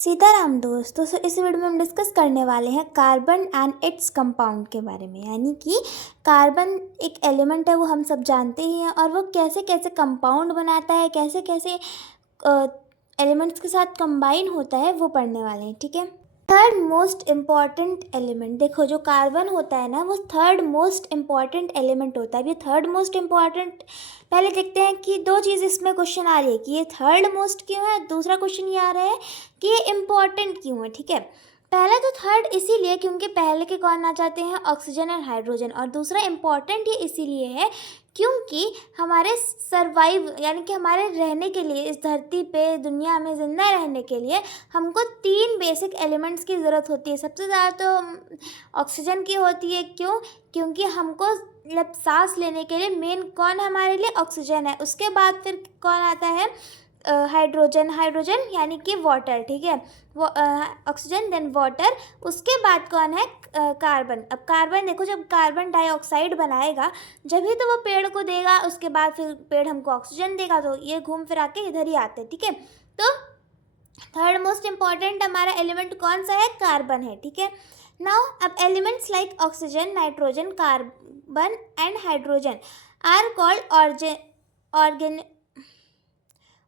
सीताराम दोस्तों, इस वीडियो में हम डिस्कस करने वाले हैं कार्बन एंड इट्स कंपाउंड के बारे में। यानी कि कार्बन एक एलिमेंट है, वो हम सब जानते ही हैं, और वो कैसे कैसे कंपाउंड बनाता है, कैसे कैसे एलिमेंट्स के साथ कंबाइन होता है, वो पढ़ने वाले हैं। ठीक है। थर्ड मोस्ट इम्पॉर्टेंट एलिमेंट, देखो जो कार्बन होता है ना, वो थर्ड मोस्ट इम्पॉर्टेंट एलिमेंट होता है। अब ये थर्ड मोस्ट इम्पॉर्टेंट, पहले देखते हैं कि दो चीज़ इसमें क्वेश्चन आ रही है कि ये थर्ड मोस्ट क्यों है। दूसरा क्वेश्चन ये आ रहा है कि ये इम्पॉर्टेंट क्यों है। ठीक है। पहला तो थर्ड इसीलिए क्योंकि पहले के कौन आ जाते हैं, ऑक्सीजन और हाइड्रोजन, और दूसरा इम्पॉर्टेंट ये इसीलिए है क्योंकि हमारे सर्वाइव यानी कि हमारे रहने के लिए, इस धरती पे दुनिया में ज़िंदा रहने के लिए हमको तीन बेसिक एलिमेंट्स की ज़रूरत होती है। सबसे ज़्यादा तो ऑक्सीजन की होती है। क्यों? क्योंकि हमको मतलब सांस लेने के लिए मेन कौन है हमारे लिए, ऑक्सीजन है। उसके बाद फिर कौन आता है, हाइड्रोजन। हाइड्रोजन यानी कि वाटर। ठीक है। वो ऑक्सीजन देन वाटर। उसके बाद कौन है, कार्बन। अब कार्बन देखो, जब कार्बन डाइऑक्साइड बनाएगा जब ही तो वो पेड़ को देगा, उसके बाद फिर पेड़ हमको ऑक्सीजन देगा, तो ये घूम फिर आके इधर ही आते हैं। ठीक है। तो थर्ड मोस्ट इम्पॉर्टेंट हमारा एलिमेंट कौन सा है, कार्बन है। ठीक है। नाउ अब elements like oxygen, nitrogen, carbon and hydrogen are called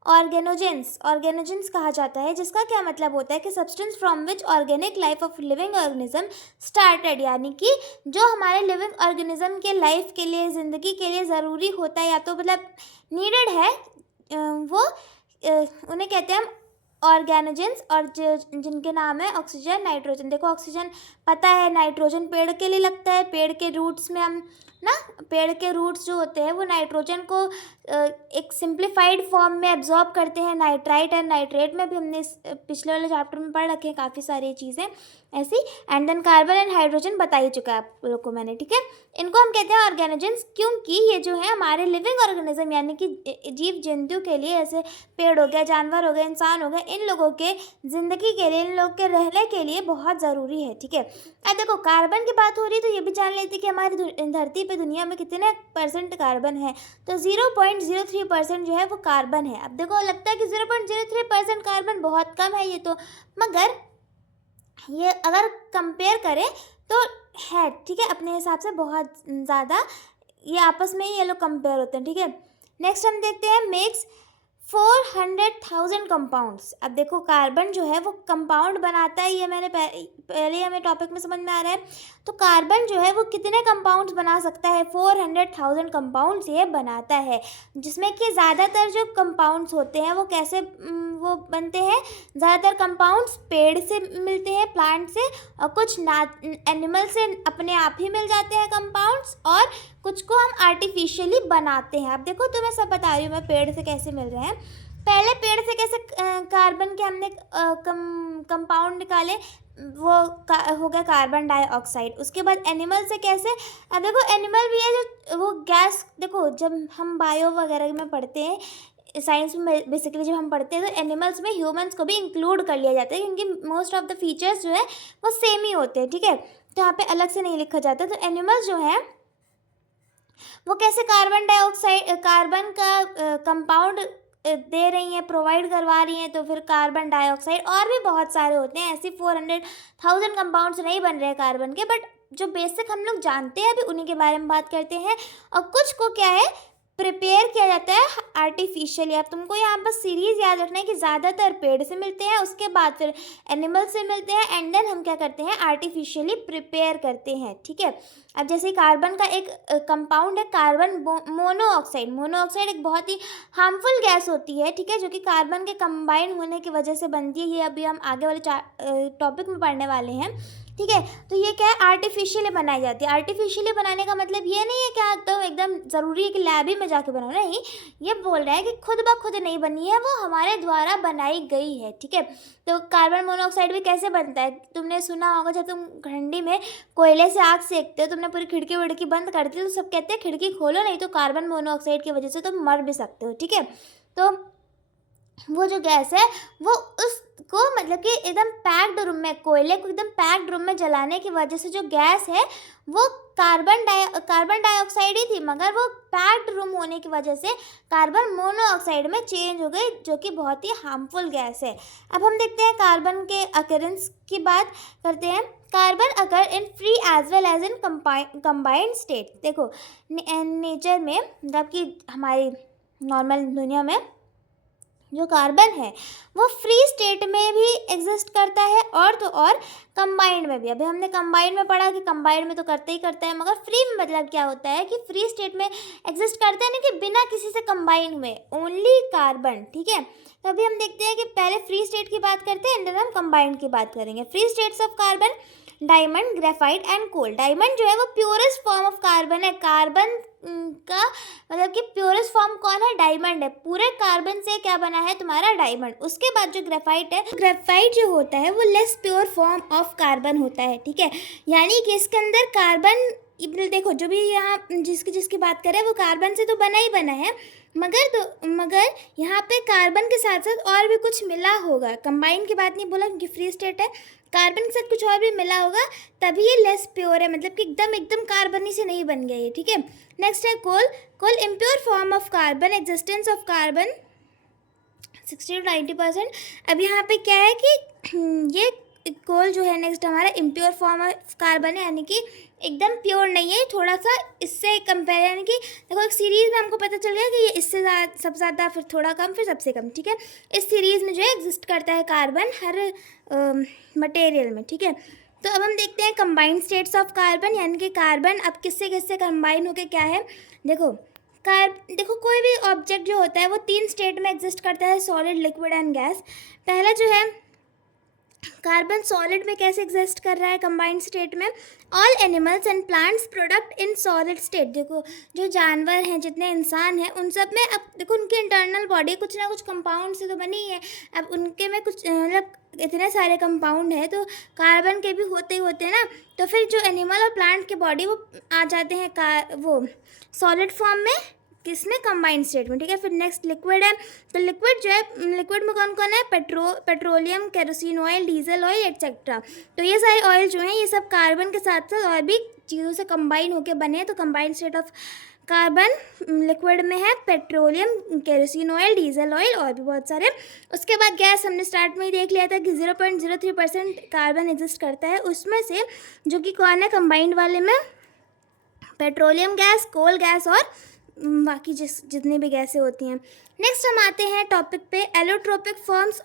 organogens कहा जाता है, जिसका क्या मतलब होता है कि substance from which organic life of living organism started. यानी कि जो हमारे लिविंग ऑर्गेनिज्म के लाइफ के लिए, ज़िंदगी के लिए ज़रूरी होता है, या तो मतलब नीडेड है, वो उन्हें कहते हैं हम ऑर्गेनोजेंस। और जिनके नाम है ऑक्सीजन, नाइट्रोजन। देखो ऑक्सीजन पता है नाइट्रोजन पेड़ के लिए लगता है, पेड़ के रूट्स में हम ना, पेड़ के रूट्स जो होते हैं वो नाइट्रोजन को एक सिंप्लीफाइड फॉर्म में एब्जॉर्ब करते हैं। नाइट्राइट एंड नाइट्रेट में भी हमने पिछले वाले चैप्टर में पढ़ रखे हैं काफ़ी सारी चीज़ें ऐसी। And then carbon and hydrogen बता ही चुका है आप लोग को मैंने। ठीक है। इनको हम कहते हैं ऑर्गेनोजेंस क्योंकि ये जो है हमारे लिविंग ऑर्गेनिज्म यानी कि जीव जंतु के लिए, ऐसे पेड़ हो गया, जानवर हो गए, इंसान हो गए, इन लोगों के ज़िंदगी के लिए, इन लोगों के रहने के लिए बहुत ज़रूरी है। ठीक है। अब देखो कार्बन की बात हो रही है तो ये भी जान लेते कि हमारी धरती पे, दुनिया में कितने परसेंट कार्बन है। तो 0.03% जो है वो कार्बन है। अब देखो लगता है कि 0.03% कार्बन बहुत कम है ये तो, मगर ये अगर कंपेयर करें तो है। ठीक है। अपने हिसाब से बहुत ज़्यादा ये आपस में ही ये लोग कंपेयर होते हैं। ठीक है। नेक्स्ट हम देखते हैं मेक्स 400,000 कंपाउंड्स। अब देखो कार्बन जो है वो कंपाउंड बनाता है, ये मैंने पहले हमें टॉपिक में समझ में आ रहा है। तो कार्बन जो है वो कितने कंपाउंड्स बना सकता है, 400,000 कंपाउंड्स ये बनाता है, जिसमें कि ज़्यादातर जो कंपाउंड्स होते हैं वो कैसे वो बनते हैं, ज़्यादातर कंपाउंड्स पेड़ से मिलते हैं, प्लांट से, और कुछ एनिमल से अपने आप ही मिल जाते हैं कंपाउंड्स, और कुछ को हम आर्टिफिशियली बनाते हैं। अब देखो तो मैं सब बता रही हूँ मैं पेड़ से कैसे मिल रहे हैं। पहले पेड़ से कैसे कार्बन के हमने कंपाउंड निकाले, वो हो गया कार्बन डाइऑक्साइड। उसके बाद एनिमल से कैसे, अब देखो एनिमल भी है जो वो गैस, देखो जब हम बायो वगैरह में पढ़ते हैं, साइंस में बेसिकली जब हम पढ़ते हैं तो एनिमल्स में ह्यूमंस को भी इंक्लूड कर लिया जाता है, क्योंकि मोस्ट ऑफ द फीचर्स जो है वो सेम ही होते हैं। ठीक है। तो यहाँ पे अलग से नहीं लिखा जाता। तो एनिमल्स जो है वो कैसे कार्बन डाइऑक्साइड, कार्बन का कंपाउंड दे रही हैं, प्रोवाइड करवा रही हैं, तो फिर कार्बन डाइऑक्साइड और भी बहुत सारे होते हैं। ऐसे 400,000 कंपाउंड्स नहीं बन रहे हैं कार्बन के, बट जो बेसिक हम लोग जानते हैं अभी उन्हीं के बारे में बात करते हैं। और कुछ को क्या है, प्रिपेयर किया जाता है आर्टिफिशियली। अब तुमको यहाँ बस सीरीज़ याद रखना है कि ज़्यादातर पेड़ से मिलते हैं, उसके बाद फिर एनिमल से मिलते हैं, एंड देन हम क्या करते हैं, आर्टिफिशियली प्रिपेयर करते हैं। ठीक है। अब जैसे कार्बन का एक कंपाउंड है कार्बन मोनोऑक्साइड। मोनोऑक्साइड एक बहुत ही हार्मफुल गैस होती है। ठीक है। जो कि कार्बन के कंबाइन होने की वजह से बनती है। ये अभी हम आगे वाले टॉपिक में पढ़ने वाले हैं। ठीक है। तो ये क्या है, आर्टिफिशियली बनाई जाती है। आर्टिफिशियली बनाने का मतलब ये नहीं है कि तो एकदम ज़रूरी है कि लैब ही में जाके बनाओ, नहीं। ये बोल रहा है कि खुद ब खुद नहीं बनी है, वो हमारे द्वारा बनाई गई है। ठीक है। तो कार्बन मोनोऑक्साइड भी कैसे बनता है, तुमने सुना होगा, जब तुम ठंडी में कोयले से आग सेकते हो, तुमने पूरी खिड़की विड़की बंद कर दी, तो सब कहते हैं खिड़की खोलो, नहीं तो कार्बन मोनोऑक्साइड की वजह से तुम मर भी सकते हो। ठीक है। तो वो जो गैस है वो उसको मतलब कि एकदम पैक्ड रूम में, कोयले को एकदम पैक्ड रूम में जलाने की वजह से जो गैस है वो कार्बन डाइऑक्साइड ही थी, मगर वो पैक्ड रूम होने की वजह से कार्बन मोनोऑक्साइड में चेंज हो गई, जो कि बहुत ही हार्मफुल गैस है। अब हम देखते हैं कार्बन के अकरेंस की बात करते हैं। Carbon occur in free as well as in combined state. देखो नेचर में, मतलब कि हमारी नॉर्मल दुनिया में जो कार्बन है वो फ्री स्टेट में भी एग्जिस्ट करता है और तो और कंबाइंड में भी। अभी हमने कंबाइंड में पढ़ा कि कंबाइंड में तो करते ही करता है, मगर फ्री में मतलब क्या होता है कि फ्री स्टेट में एग्जिस्ट करता है, ना कि बिना किसी से कंबाइन हुए, ओनली कार्बन। ठीक है, तो अभी हम देखते हैं कि पहले फ्री स्टेट की बात करते हैं एंड देन हम कंबाइंड की बात करेंगे। Free states of carbon, diamond, graphite and coal. Diamond जो है वो प्योरेस्ट फॉर्म ऑफ कार्बन है। कार्बन का मतलब कि प्योरेस्ट फॉर्म कौन है? डायमंड है। पूरे कार्बन से क्या बना है? तुम्हारा डायमंड। उसके बाद जो ग्रेफाइट है, ग्रेफाइट जो होता है वो less pure form of carbon होता है। ठीक है, यानी कि इसके अंदर कार्बन, देखो जो भी यहाँ जिसकी बात करें वो कार्बन से तो बना ही बना है, मगर यहाँ पे कार्बन के साथ साथ और भी कुछ मिला होगा। कंबाइन की बात नहीं बोला क्योंकि फ्री स्टेट है, कार्बन के साथ कुछ और भी मिला होगा, तभी ये लेस प्योर है, मतलब कि एकदम कार्बन ही से नहीं बन गया ये। ठीक है, नेक्स्ट है coal. Coal impure form of carbon, existence of carbon 60 to 90%। अब यहाँ पे क्या है कि ये कोल जो है नेक्स्ट हमारा इम्प्योर फॉर्म ऑफ कार्बन है, यानी कि एकदम प्योर नहीं है, थोड़ा सा इससे कंपेयर, यानी कि देखो एक सीरीज़ में हमको पता चल गया कि ये इससे सबसे ज़्यादा, फिर थोड़ा कम, फिर सबसे कम। ठीक है, इस सीरीज़ में जो है एग्जिस्ट करता है कार्बन हर मटेरियल में। ठीक है, तो अब हम देखते हैं कंबाइंड स्टेट्स ऑफ कार्बन, यानी कि कार्बन अब किससे किससे कंबाइन होकर क्या है। देखो कोई भी ऑब्जेक्ट जो होता है वो 3 स्टेट में एग्जिस्ट करता है, सॉलिड, लिक्विड एंड गैस। पहला जो है कार्बन सॉलिड में कैसे एग्जिस्ट कर रहा है कंबाइंड स्टेट में। All animals and plants product in solid state. देखो जो जानवर हैं, जितने इंसान हैं, उन सब में अब देखो उनकी इंटरनल बॉडी कुछ ना कुछ कंपाउंड से तो बनी है। अब उनके में कुछ मतलब इतने सारे कंपाउंड है तो कार्बन के भी होते ही होते हैं ना, तो फिर जो एनिमल और प्लांट के बॉडी वो आ जाते हैं वो सॉलिड फॉर्म में, किसमें? कंबाइंड स्टेट में। ठीक है, फिर नेक्स्ट लिक्विड है। तो लिक्विड जो है, लिक्विड में कौन कौन है? Petroleum, kerosene oil, diesel oil etcetera. तो ये सारे ऑयल जो हैं ये सब कार्बन के साथ साथ और भी चीज़ों से कंबाइन होकर बने हैं। तो combined state of carbon liquid में है petroleum, kerosene oil, diesel oil और भी बहुत सारे। उसके बाद गैस हमने स्टार्ट में ही देख लिया था कि 0.03% कार्बन एग्जिस्ट करता है, उसमें से जो कि कौन है कंबाइंड वाले में? पेट्रोलियम गैस, कोल गैस और बाकी जितनी भी गैसें होती हैं। नेक्स्ट हम आते हैं टॉपिक पे एलोट्रोपिक फॉर्म्स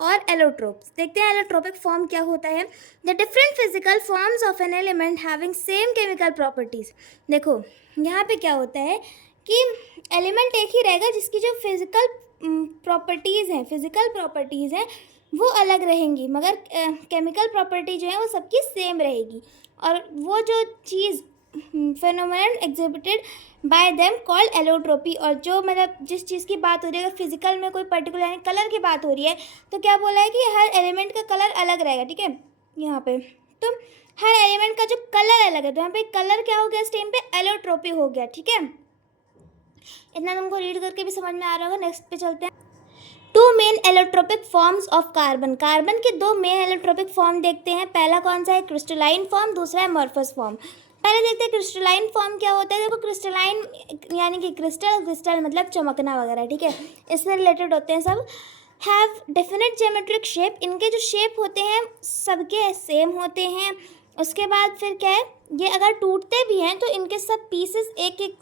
और एलोट्रोप्स। देखते हैं एलोट्रोपिक फॉर्म क्या होता है। The different physical forms of an element having same chemical properties. देखो यहाँ पे क्या होता है कि एलिमेंट एक ही रहेगा जिसकी जो फिजिकल प्रॉपर्टीज़ हैं वो अलग रहेंगी, मगर केमिकल प्रॉपर्टी जो है वो सबकी सेम रहेगी। और वो जो चीज़ phenomenon exhibited by them called allotropy. और जो मतलब जिस चीज़ की बात हो रही है, अगर फिजिकल में कोई पर्टिकुलर यानी कलर की बात हो रही है तो क्या बोला है कि हर एलिमेंट का कलर अलग रहेगा। ठीक है, यहाँ पे तो हर एलिमेंट का जो कलर अलग है, तो यहाँ पे कलर क्या हो गया इस टाइम पे? एलोट्रोपी हो गया। ठीक है, इतना तुमको रीड करके भी समझ में आ रहा होगा। नेक्स्ट पे चलते हैं। 2 main allotropic forms of carbon. Carbon के 2 मेन एलोट्रोपिक फॉर्म देखते हैं। पहला कौन सा है? क्रिस्टलाइन फॉर्म, दूसरा है अमोर्फस फॉर्म। पहले देखते हैं क्रिस्टलाइन फॉर्म क्या होता है। देखो क्रिस्टलाइन यानी कि क्रिस्टल मतलब चमकना वगैरह। ठीक है, इससे रिलेटेड होते हैं सब। Have definite geometric shape. इनके जो शेप होते हैं सबके सेम होते हैं। उसके बाद फिर क्या है, ये अगर टूटते भी हैं तो इनके सब पीसेस एक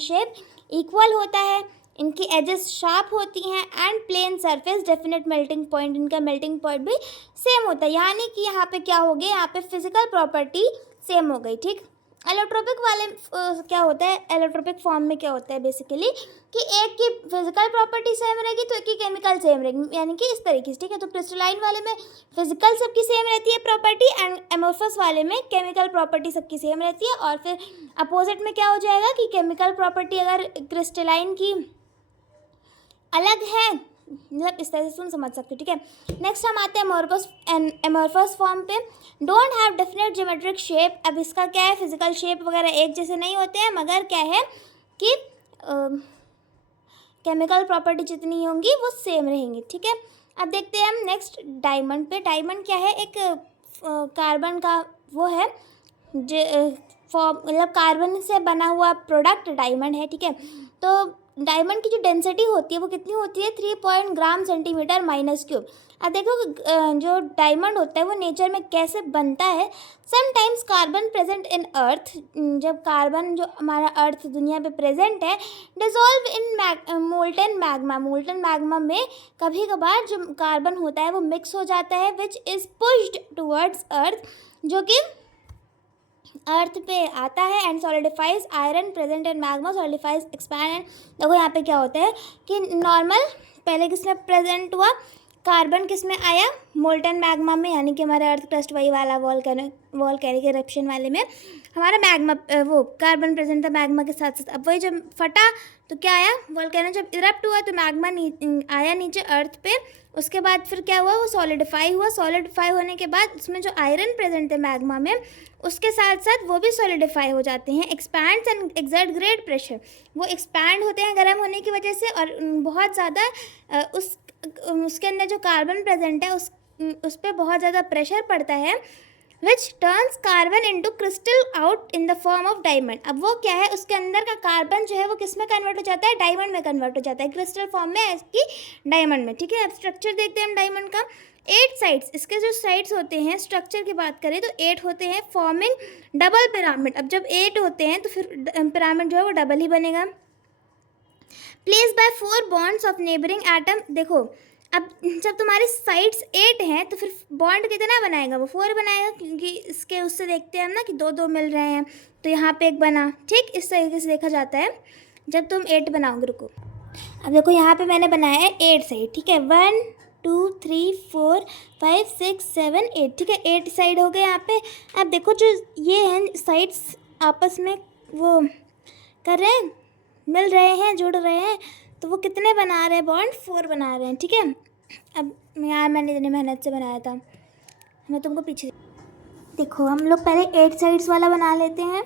शेप इक्वल होता है। इनकी एजेस शार्प होती हैं and plane surface, definite melting point. इनका मेल्टिंग पॉइंट भी सेम होता है, यानी कि यहाँ पे क्या हो गया, यहाँ पे फिजिकल प्रॉपर्टी सेम हो गई। ठीक, एलोट्रोपिक वाले क्या होता है, एलोट्रोपिक फॉर्म में क्या होता है बेसिकली कि एक की फिजिकल प्रॉपर्टी सेम रहेगी तो एक की केमिकल सेम रहेगी, यानी कि इस तरीके से। ठीक है, तो क्रिस्टलाइन वाले में फिजिकल सबकी सेम रहती है प्रॉपर्टी एंड एमोर्फस वाले में केमिकल प्रॉपर्टी सबकी सेम रहती है। और फिर अपोजिट में क्या हो जाएगा कि केमिकल प्रॉपर्टी अगर क्रिस्टलाइन की अलग है, मतलब इस तरह से तुम समझ सकते हो। ठीक है, नेक्स्ट हम आते हैं एमोर्फस फॉर्म पे। Don't have definite geometric shape. अब इसका क्या है, फिजिकल शेप वगैरह एक जैसे नहीं होते हैं, मगर क्या है कि केमिकल प्रॉपर्टी जितनी होंगी वो सेम रहेंगी। ठीक है, अब देखते हैं हम नेक्स्ट डायमंड पे। डायमंड क्या है, एक कार्बन का वो है मतलब कार्बन से बना हुआ प्रोडक्ट डायमंड है, ठीक है। तो डायमंड की जो डेंसिटी होती है वो कितनी होती है, 3 ग्राम सेंटीमीटर माइनस क्यूब। अब देखो जो डायमंड होता है वो नेचर में कैसे बनता है। समटाइम्स कार्बन प्रेजेंट इन अर्थ, जब कार्बन जो हमारा अर्थ दुनिया पे प्रेजेंट है, dissolve in molten magma. Molten magma में कभी कभार जो कार्बन होता है वो मिक्स हो जाता है, विच इज़ पुश्ड टूवर्ड्स अर्थ, जो कि अर्थ पे आता है, and solidifies iron present in magma solidifies expand. देखो यहाँ पे क्या होता है कि नॉर्मल पहले किसमें प्रेजेंट हुआ, कार्बन किस में आया, मोल्टन मैग्मा में, यानी कि हमारे अर्थ क्रस्ट वही वाला वॉल्केनिक इरप्शन वाले में हमारा मैग्मा वो कार्बन प्रेजेंट था मैग्मा के साथ साथ। अब वही जब फटा तो क्या आया, वॉल्केनो जब इरप्ट हुआ तो मैग्मा आया नीचे अर्थ पे। उसके बाद फिर क्या हुआ, वो सॉलिडिफाई हुआ। सॉलिडिफाई होने के बाद उसमें जो आयरन प्रेजेंट है मैग्मा में, उसके साथ साथ वो भी सॉलिडिफाई हो जाते हैं। Expands and exert great pressure, वो एक्सपैंड होते हैं गर्म होने की वजह से, और बहुत ज़्यादा उसके अंदर जो कार्बन प्रेजेंट है उस पर बहुत ज़्यादा प्रेशर पड़ता है, which turns carbon into crystal out in the form of diamond. अब वो क्या है, उसके अंदर का कार्बन जो है वो किस में कन्वर्ट हो जाता है, डायमंड में कन्वर्ट हो जाता है, क्रिस्टल फॉर्म में इसकी डायमंड में, ठीक है। अब स्ट्रक्चर देखते हैं हम डायमंड का। 8 साइड्स, इसके जो साइड्स होते हैं, स्ट्रक्चर की बात करें तो 8 होते हैं, फॉर्मिंग डबल पिरामिड। अब जब 8 होते हैं तो फिर पिरामिड जो है वो डबल ही बनेगा। Place by 4 bonds of neighbouring atom. देखो अब जब तुम्हारी साइड्स 8 हैं तो फिर बॉन्ड कितना बनाएगा, वो 4 बनाएगा, क्योंकि इसके उससे देखते हैं हम ना कि 2 मिल रहे हैं, तो यहाँ पे एक बना, ठीक। इस तरीके से देखा जाता है जब तुम 8 बनाओगे। रुको, अब देखो यहाँ पे मैंने बनाया है 8 साइड, ठीक है, 1 2 3 4 5 6 7 8, ठीक है, 8 साइड हो गए यहाँ पे। अब देखो जो ये हैं साइड्स आपस में वो कर रहे हैं, मिल रहे हैं, जुड़ रहे हैं, तो वो कितने बना रहे हैं, बॉन्ड 4 बना रहे हैं, ठीक है। अब यार मैंने इतनी मेहनत से बनाया था, मैं तुमको पीछे देखो। हम लोग पहले 8 साइड्स वाला बना लेते हैं।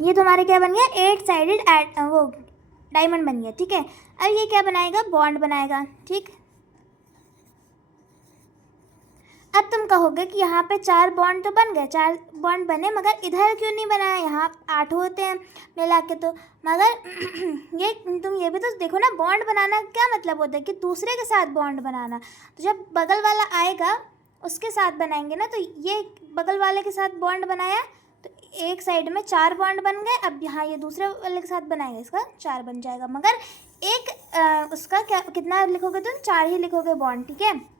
ये तुम्हारे क्या बन गया, 8 साइडेड वो डायमंड बन गया, ठीक है। अब ये क्या बनाएगा, बॉन्ड बनाएगा, ठीक। अब तुम कहोगे कि यहाँ पे 4 बॉन्ड तो बन गए, 4 बॉन्ड बने, मगर इधर क्यों नहीं बनाया, यहाँ 8 होते हैं मिला के तो। मगर ये तुम ये भी तो देखो ना, बॉन्ड बनाना क्या मतलब होता है कि दूसरे के साथ बॉन्ड बनाना। तो जब बगल वाला आएगा उसके साथ बनाएंगे ना, तो ये बगल वाले के साथ बॉन्ड बनाया तो एक साइड में 4 बॉन्ड बन गए। अब यहाँ ये दूसरे वाले के साथ बनाएंगे, इसका 4 बन जाएगा, मगर एक उसका क्या कितना लिखोगे तुम, 4 ही लिखोगे बॉन्ड, ठीक है।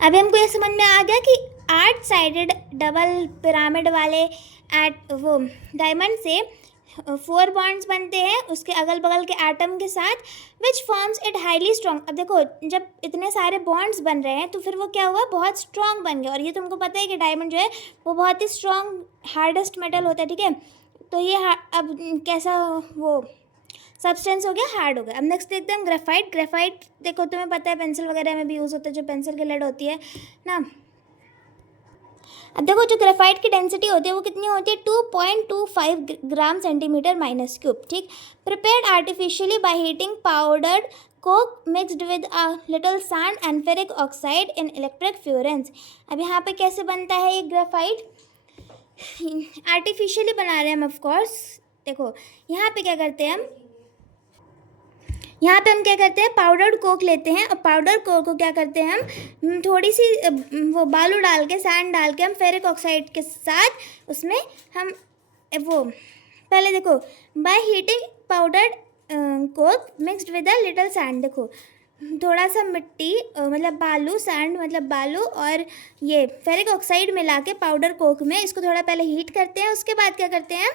अभी हमको ये समझ में आ गया कि 8 साइडेड डबल पिरामिड वाले वो डायमंड से 4 बॉन्ड्स बनते हैं उसके अगल बगल के एटम के साथ, which forms it highly strong. अब देखो जब इतने सारे बॉन्ड्स बन रहे हैं तो फिर वो क्या हुआ, बहुत स्ट्रॉन्ग बन गया। और ये तुमको पता है कि डायमंड जो है वो बहुत ही स्ट्रॉन्ग हार्डेस्ट मेटल होता है, ठीक है। तो ये अब कैसा वो सब्सटेंस हो गया, हार्ड हो गया। अब नेक्स्ट देखते हैं हम ग्रेफाइट। ग्रेफाइट देखो तुम्हें पता है पेंसिल वगैरह में भी यूज़ होता है, जो पेंसिल की लेड होती है ना। अब देखो जो ग्रेफाइट की डेंसिटी होती है वो कितनी होती है, 2.25 ग्राम सेंटीमीटर माइनस क्यूब, ठीक। Prepared artificially by heating powdered Coke mixed with a little sand and ferric oxide in electric furans. अब यहाँ पे कैसे बनता है ये ग्रेफाइट, आर्टिफिशियली बना रहे हैं हम ऑफकोर्स। देखो यहाँ पे क्या करते हैं हम क्या करते हैं, पाउडर्ड कोक लेते हैं, और पाउडर कोक को क्या करते हैं हम थोड़ी सी वो बालू डाल के, सैंड डाल के, हम फेरिक ऑक्साइड के साथ उसमें हम वो पहले देखो by heating powdered Coke mixed with a little sand. देखो थोड़ा सा मिट्टी मतलब बालू, सैंड मतलब बालू, और ये फेरिक ऑक्साइड मिला के पाउडर कोक में इसको थोड़ा पहले हीट करते हैं। उसके बाद क्या करते हैं,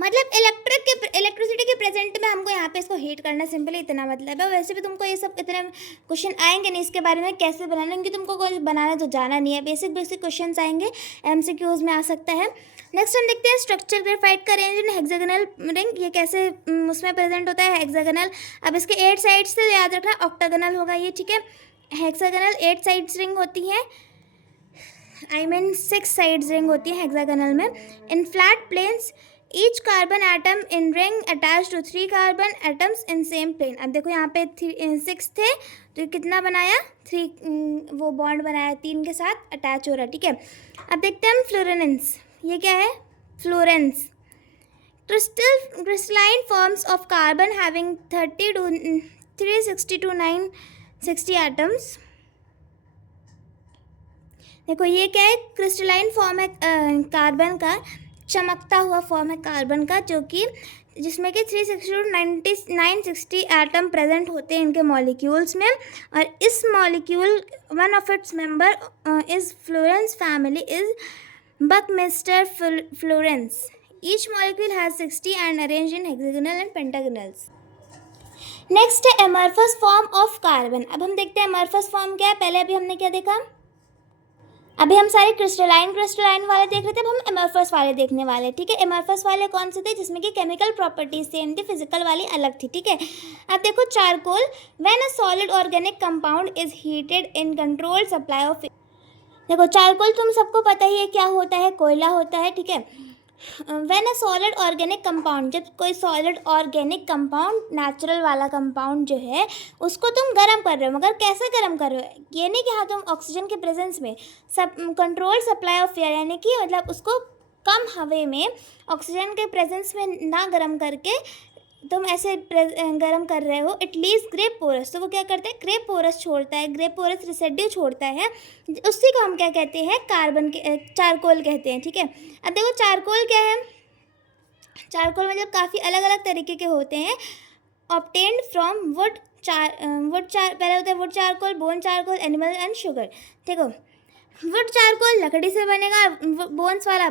मतलब इलेक्ट्रिसिटी के प्रेजेंट में हमको यहाँ पे इसको हीट करना, सिंपली इतना मतलब है। वैसे भी तुमको ये सब इतने क्वेश्चन आएंगे नहीं इसके बारे में कैसे बनाना, क्योंकि तुमको कोई बनाना तो जाना नहीं है। बेसिक क्वेश्चन आएंगे, MCQs में आ सकता है। नेक्स्ट हम देखते हैं स्ट्रक्चर ग्रेफाइट का रेंज इन हेक्सागोनल रिंग। ये कैसे उसमें प्रेजेंट होता है, हेक्सागोनल। अब इसके 8 साइड्स से याद रखना, ऑक्टागोनल होगा ये, ठीक है। हेक्सागोनल 8 साइड्स रिंग होती है। आई मीन 6 साइड्स रिंग होती है हेक्सागोनल में. In flat planes each carbon atom in ring attach to 3 carbon atoms in same plane. अब देखो यहाँ पे 6 थे तो कितना बनाया 3, वो बॉन्ड बनाया 3 के साथ अटैच हो रहा है. ठीक है, अब देखते हैं हम फ्लोरेंस. ये क्या है? Florence crystalline forms of carbon having 30 to 360 to 960 atoms. देखो ये क्या है? क्रिस्टलाइन फॉर्म है कार्बन का, चमकता हुआ फॉर्म है कार्बन का, जो कि जिसमें कि 360 to 960 एटम प्रेजेंट होते हैं इनके मॉलिक्यूल्स में. और इस molecule one of its member is fullerenes family is Buckminster fullerenes. Each molecule has 60 and arranged in hexagonal and pentagonals. Next है एमरफस फॉर्म ऑफ कार्बन. अब हम देखते हैं एमरफस फॉर्म क्या है. पहले अभी हमने क्या देखा? अभी हम सारे क्रिस्टलाइन वाले देख रहे थे, अब हम एमरफस वाले देखने वाले. ठीक है, एमरफस वाले कौन से थे? जिसमें कि केमिकल प्रॉपर्टीज सेम थी, फिजिकल वाली अलग थी. ठीक है, अब देखो charcoal. When a solid organic compound is heated in controlled supply of. देखो चारकोल तुम सबको पता ही है क्या होता है, कोयला होता है. ठीक है, when a solid organic compound, जब कोई सॉलिड ऑर्गेनिक कंपाउंड नेचुरल वाला कंपाउंड जो है उसको तुम गर्म कर रहे हो. मगर कैसे गर्म कर रहे हो? ये नहीं कि हाँ तुम ऑक्सीजन के प्रेजेंस में कंट्रोल सप्लाई ऑफ एयर, यानी कि मतलब उसको कम हवा में ऑक्सीजन के प्रेजेंस में ना गर्म करके तुम ऐसे गर्म कर रहे हो. एटलीस्ट ग्रे पोरस, तो वो क्या करता है? ग्रे पोरस छोड़ता है, ग्रे पोरस रिसिड्यू छोड़ता है. उसी को हम क्या कहते हैं? कार्बन के चारकोल कहते हैं. ठीक है, अब देखो चारकोल क्या है? चारकोल मतलब काफ़ी अलग अलग तरीके के होते हैं. ऑब्टेन्ड फ्रॉम वुड पहले होता है wood charcoal, bone charcoal, animal and sugar. देखो वुड चारकोल लकड़ी से बनेगा, बोन्स वाला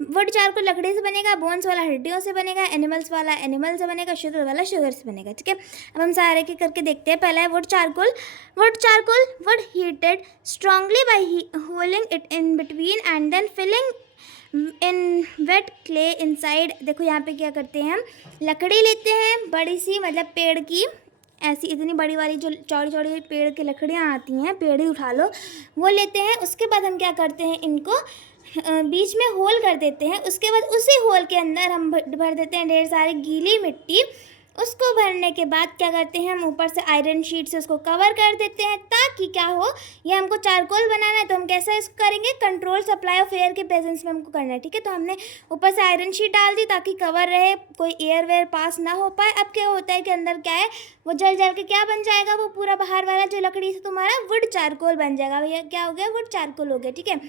वुड चारकोल लकड़ी से बनेगा, बोन्स वाला हड्डियों से बनेगा, एनिमल्स वाला एनिमल से बनेगा, शुगर वाला शुगर से बनेगा. ठीक है, अब हम सारे के करके देखते हैं. पहला है wood charcoal. Wood heated strongly by holding it in between and then filling in wet clay inside. देखो यहाँ पे क्या करते हैं हम? लकड़ी लेते हैं बड़ी सी, मतलब पेड़ की, ऐसी इतनी बड़ी वाली जो चौड़ी चौड़ी पेड़ की लकड़ियाँ आती हैं, पेड़ ही उठा लो, वो लेते हैं. उसके बाद हम क्या करते हैं? इनको बीच में होल कर देते हैं. उसके बाद उसी होल के अंदर हम भर देते हैं ढेर सारी गीली मिट्टी. उसको भरने के बाद क्या करते हैं? हम ऊपर से आयरन शीट से उसको कवर कर देते हैं, ताकि क्या हो, ये हमको चारकोल बनाना है तो हम कैसा इसको करेंगे? कंट्रोल सप्लाई ऑफ एयर के प्रेजेंस में हमको करना है. ठीक है, तो हमने ऊपर से आयरन शीट डाल दी ताकि कवर रहे, कोई एयर वेयर पास ना हो पाए. अब क्या होता है कि अंदर क्या है? वो जल के क्या बन जाएगा? वो पूरा बाहर वाला जो लकड़ी से तुम्हारा वुड चारकोल बन जाएगा. भैया क्या हो गया? वुड चारकोल हो गया. ठीक है,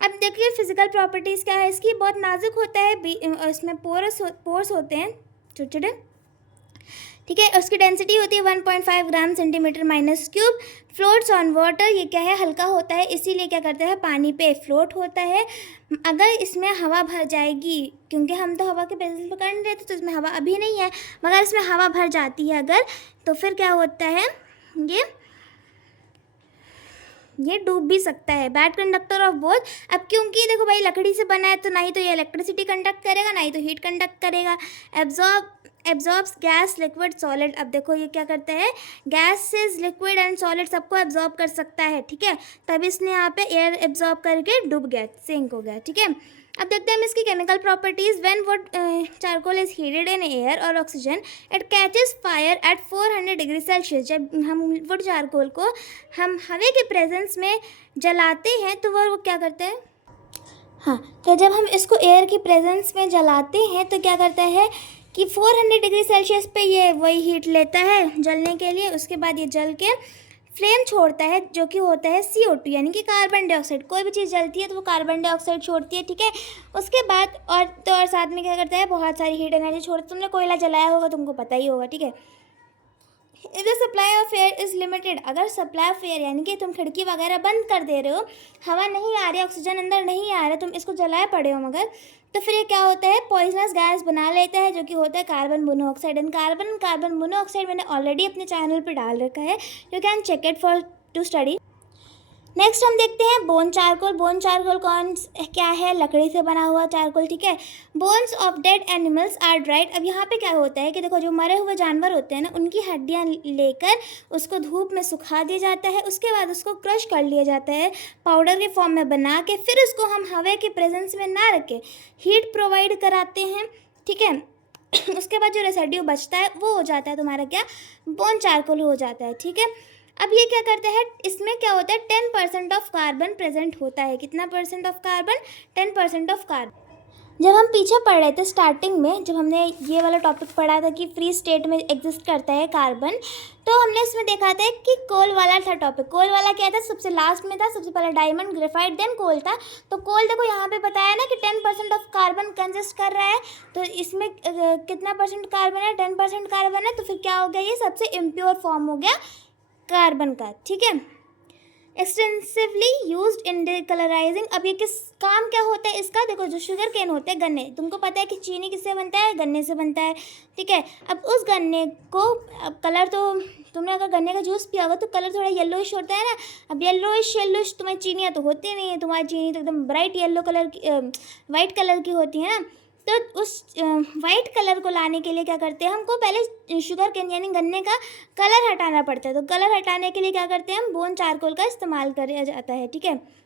अब देखिए फिजिकल प्रॉपर्टीज़ क्या है इसकी. बहुत नाजुक होता है, इसमें पोर्स होते हैं छोटे छोटे. ठीक है, उसकी डेंसिटी होती है 1.5 gram centimetre minus cube. Floats on water. ये क्या है? हल्का होता है, इसीलिए क्या करता है? पानी पे फ्लोट होता है. अगर इसमें हवा भर जाएगी, क्योंकि हम तो हवा के प्रेजेंस में कर नहीं रहे थे तो इसमें हवा अभी नहीं है, मगर इसमें हवा भर जाती है अगर, तो फिर क्या होता है? ये डूब भी सकता है. Bad conductor of both. अब क्योंकि देखो भाई लकड़ी से बना है तो ना ही तो ये इलेक्ट्रिसिटी कंडक्ट करेगा, ना ही तो हीट कंडक्ट करेगा. Absorbs gas, liquid, solid. अब देखो ये क्या करता है? गैसेस, लिक्विड एंड सॉलिड सबको एब्जॉर्ब कर सकता है. ठीक है, तभी इसने यहाँ पे एयर एब्जॉर्ब करके डूब गया, सिंक हो गया. ठीक है, अब देखते हैं हम इसकी chemical properties. When wood charcoal is heated in air और oxygen it catches fire at 400 degree Celsius. जब हम वुड चारकोल को हम हवा के प्रेजेंस में जलाते हैं तो वो क्या करता है? हाँ, तो जब हम इसको एयर की प्रेजेंस में जलाते हैं तो क्या करता है कि 400 डिग्री सेल्सियस पे ये वही हीट लेता है जलने के लिए. उसके बाद ये जल के फ्लेम छोड़ता है, जो कि होता है CO2, यानी कि कार्बन डाइऑक्साइड. कोई भी चीज़ जलती है तो वो कार्बन डाइऑक्साइड छोड़ती है. ठीक है, उसके बाद और साथ में क्या करता है? बहुत सारी हीट एनर्जी छोड़ता है. तुमने कोयला जलाया होगा, तुमको पता ही होगा. ठीक है, if the supply of air is limited. अगर सप्लाई ऑफ एयर यानी कि तुम खिड़की वगैरह बंद कर दे रहे हो, हवा नहीं आ रही, ऑक्सीजन अंदर नहीं आ रहा है, तुम इसको जलाए पड़े हो मगर, तो फिर ये क्या होता है? पॉइजनस गैस बना लेता है, जो कि होता है carbon monoxide. And carbon monoxide मैंने ऑलरेडी अपने चैनल पे डाल रखा है, you can check it for to study. Next हम देखते हैं बोन चारकोल। बोन चारकोल क्या है? लकड़ी से बना हुआ चारकोल, ठीक है। Bones of dead animals are dried. अब यहाँ पे क्या होता है कि देखो, जो मरे हुए जानवर होते हैं ना, उनकी हड्डियाँ लेकर उसको धूप में सुखा दिया जाता है, उसके बाद उसको क्रश कर लिया जाता है पाउडर के फॉर्म में बना के, फिर उसको हम हवा के प्रेजेंस में ना रख के हीट प्रोवाइड कराते हैं, ठीक है। उसके बाद जो रेसिड्यू बचता है वो हो जाता है तुम्हारा क्या? बोन चारकोल हो जाता है, ठीक है। अब ये क्या करता है? इसमें क्या होता है? 10% ऑफ कार्बन प्रेजेंट होता है। कितना percent of carbon? 10% of carbon. जब हम पीछे पढ़ रहे थे स्टार्टिंग में, जब हमने ये वाला टॉपिक पढ़ा था कि फ्री स्टेट में एग्जिस्ट करता है कार्बन, तो हमने इसमें देखा था कि कोल वाला था टॉपिक। कोल वाला क्या था? सबसे लास्ट में था। सबसे पहले डायमंड, ग्रेफाइट, देन कोल था। तो कोल देखो यहाँ पे बताया ना कि 10% ऑफ कार्बन कंसिस्ट कर रहा है, तो इसमें कितना परसेंट कार्बन है? 10% कार्बन है। तो फिर क्या हो गया? ये सबसे इम्प्योर फॉर्म हो गया कार्बन का, ठीक है। Extensively used in decolourising. अब ये किस काम क्या होता है इसका? देखो, जो शुगर केन होते हैं, गन्ने, तुमको पता है कि चीनी किससे बनता है? गन्ने से बनता है, ठीक है। अब उस गन्ने को, अब कलर तो तुमने अगर गन्ने का जूस पिया होगा तो कलर थोड़ा येलोइश होता है ना। अब येलोइश तुम्हारी चीनियाँ तो होती नहीं है, तुम्हारी चीनी तो एकदम ब्राइट येलो कलर की, वाइट कलर की होती है ना। तो उस वाइट कलर को लाने के लिए क्या करते हैं? हमको पहले शुगर केन यानी गन्ने का कलर हटाना पड़ता है। तो कलर हटाने के लिए क्या करते हैं? हम बोन चारकोल का इस्तेमाल किया जाता है, ठीक है।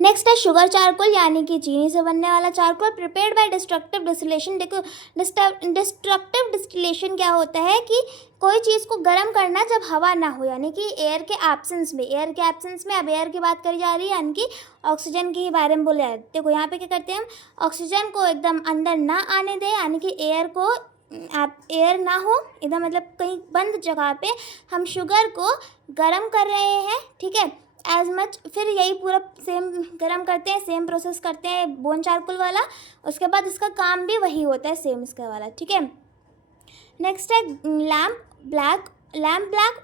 नेक्स्ट है शुगर चारकोल, यानी कि चीनी से बनने वाला charcoal, prepared by destructive distillation. देखो, डिस्ट्रक्टिव डिस्टिलेशन क्या होता है कि कोई चीज़ को गर्म करना जब हवा ना हो, यानी कि एयर के एब्सेंस में। एयर के एब्सेंस में, अब एयर की बात करी जा रही है, यानी कि ऑक्सीजन के बारे में बोले जा रहे हैं। देखो यहाँ पे क्या करते हैं हम? ऑक्सीजन को एकदम अंदर ना आने दें, यानी कि एयर को, आप एयर ना हो एकदम, मतलब कहीं बंद जगह पे हम शुगर को गर्म कर रहे हैं, ठीक है, एज मच। फिर यही पूरा सेम गर्म करते हैं, सेम प्रोसेस करते हैं बोन चारकोल वाला। उसके बाद इसका काम भी वही होता है, सेम इसका वाला, ठीक है। नेक्स्ट है लैम्प ब्लैक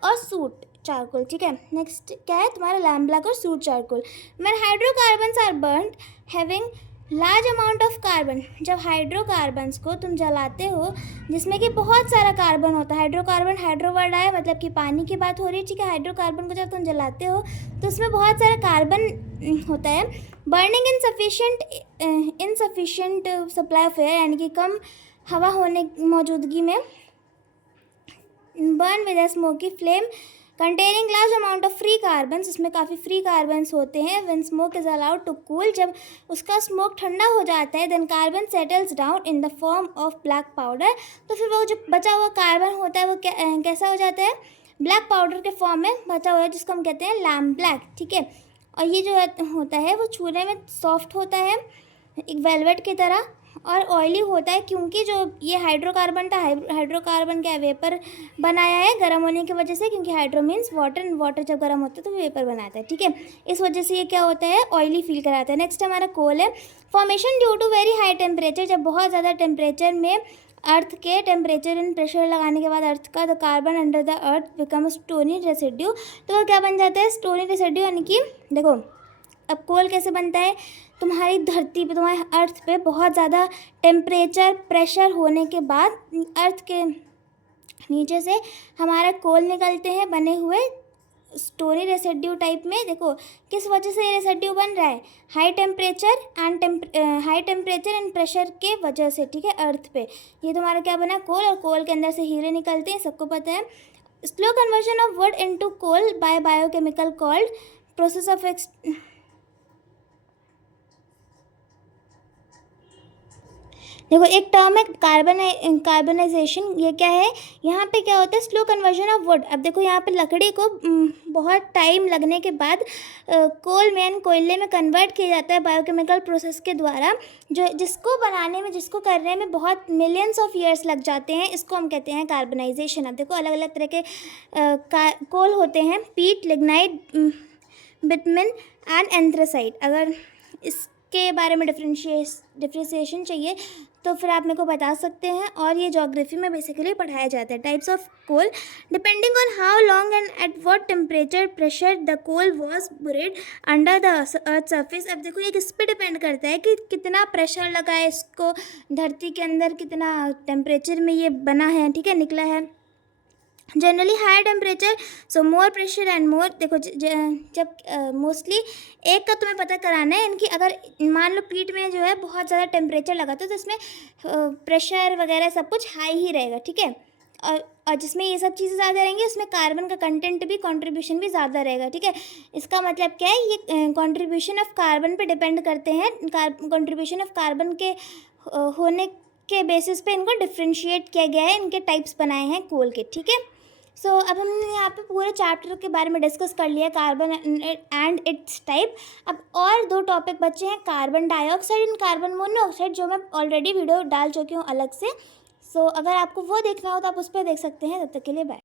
और सूट चारकोल, ठीक है। नेक्स्ट क्या है तुम्हारा? लैम्प ब्लैक और soot charcoal. When hydrocarbons are burned having large amount of carbon. जब हाइड्रोकार्बन्स को तुम जलाते हो जिसमें कि बहुत सारा कार्बन होता है, हाइड्रोकार्बन, हाइड्रो वर्ड आया मतलब कि पानी की बात हो रही है, ठीक है। हाइड्रोकार्बन को जब तुम जलाते हो तो उसमें बहुत सारा कार्बन होता है। Burning insufficient supply of air, यानी कि कम हवा होने मौजूदगी में, burn with a smoky flame containing large amount of free carbons. इसमें काफ़ी फ्री कार्बन्स होते हैं। When smoke is allowed to cool, जब उसका स्मोक ठंडा हो जाता है, then carbon settles down in the form of black powder. तो फिर वो जो बचा हुआ कार्बन होता है वो कैसा हो जाता है? ब्लैक पाउडर के फॉर्म में बचा हुआ है, जिसको हम कहते हैं लैम्प ब्लैक, ठीक है। और ये जो होता है वो छूने में सॉफ्ट होता है, एक वेलवेट की तरह, और ऑयली होता है, क्योंकि जो ये हाइड्रोकार्बन था, हाइड्रोकार्बन क्या वेपर बनाया है गर्म होने की वजह से, क्योंकि हाइड्रो मीन्स वाटर, वाटर जब गर्म होता है तो वेपर बनाता है, ठीक है। इस वजह से ये क्या होता है? ऑयली फील कराता है। नेक्स्ट हमारा कोल है। Formation due to very high temperature. जब बहुत ज़्यादा टेम्परेचर में अर्थ के टेम्परेचर एंड प्रेशर लगाने के बाद अर्थ का the carbon under the earth become stony residue. तो वो क्या बन जाता है? स्टोनी रेसिड्यू, यानी कि देखो, अब कोल कैसे बनता है? तुम्हारी धरती पे, तुम्हारे अर्थ पे बहुत ज़्यादा टेम्परेचर प्रेशर होने के बाद अर्थ के नीचे से हमारा कोल निकलते हैं बने हुए स्टोनी रेसिड्यू टाइप में। देखो किस वजह से ये रेसिड्यू बन रहा है? हाई टेम्परेचर एंड प्रेशर के वजह से, ठीक है, अर्थ पे। ये तुम्हारा क्या बना? कोल। और कोल के अंदर से हीरे निकलते हैं, सबको पता है। Slow conversion of wood into coal by biochemical called process of देखो, एक टर्म है कार्बनाइजेशन। ये क्या है? यहाँ पे क्या होता है? Slow conversion of would. अब देखो यहाँ पे लकड़ी को बहुत टाइम लगने के बाद कोल में यानी कोयले में कन्वर्ट किया जाता है बायोकेमिकल प्रोसेस के द्वारा, जो जिसको बनाने में, जिसको करने में बहुत मिलियंस ऑफ ईयर्स लग जाते हैं। इसको हम कहते हैं कार्बनाइजेशन। अब देखो अलग अलग तरह के कोल होते हैं, पीट, लिग्नाइट, बिटमिन एंड एंथ्रासाइट। अगर इसके बारे में डिफ्रेंशिएशन चाहिए तो फिर आप मेरे को बता सकते हैं, और ये ज्योग्राफी में बेसिकली पढ़ाया जाता है। Types of coal depending on how long and at what temperature pressure the coal was buried under the earth surface. अब देखो ये किस पे डिपेंड करता है कि कितना प्रेशर लगा है इसको धरती के अंदर, कितना टेम्परेचर में ये बना है, ठीक है, निकला है। Generally higher temperature so more pressure and more, देखो जब मोस्टली एक का तुम्हें पता कराना है इनकी, अगर मान लो पीठ में जो है बहुत ज़्यादा टेम्परेचर लगा तो इसमें प्रेशर वगैरह सब कुछ हाई ही रहेगा, ठीक है। और जिसमें ये सब चीज़ें ज़्यादा रहेंगी उसमें कार्बन का कंटेंट भी, कंट्रीब्यूशन भी ज़्यादा रहेगा, ठीक है। इसका मतलब क्या है, ये कंट्रीब्यूशन ऑफ कार्बन पे डिपेंड करते हैं, कंट्रीब्यूशन ऑफ कार्बन के होने के बेसिस पे इनको डिफ्रेंशिएट किया गया है, इनके टाइप्स बनाए हैं कोल के, ठीक है। सो अब हमने यहाँ पे पूरे चैप्टर के बारे में डिस्कस कर लिया, कार्बन एंड इट्स टाइप। अब और 2 टॉपिक बचे हैं, carbon dioxide and carbon monoxide, जो मैं ऑलरेडी वीडियो डाल चुकी हूँ अलग से। सो अगर आपको वो देखना हो तो आप उस पर देख सकते हैं। तब तक के लिए बाय।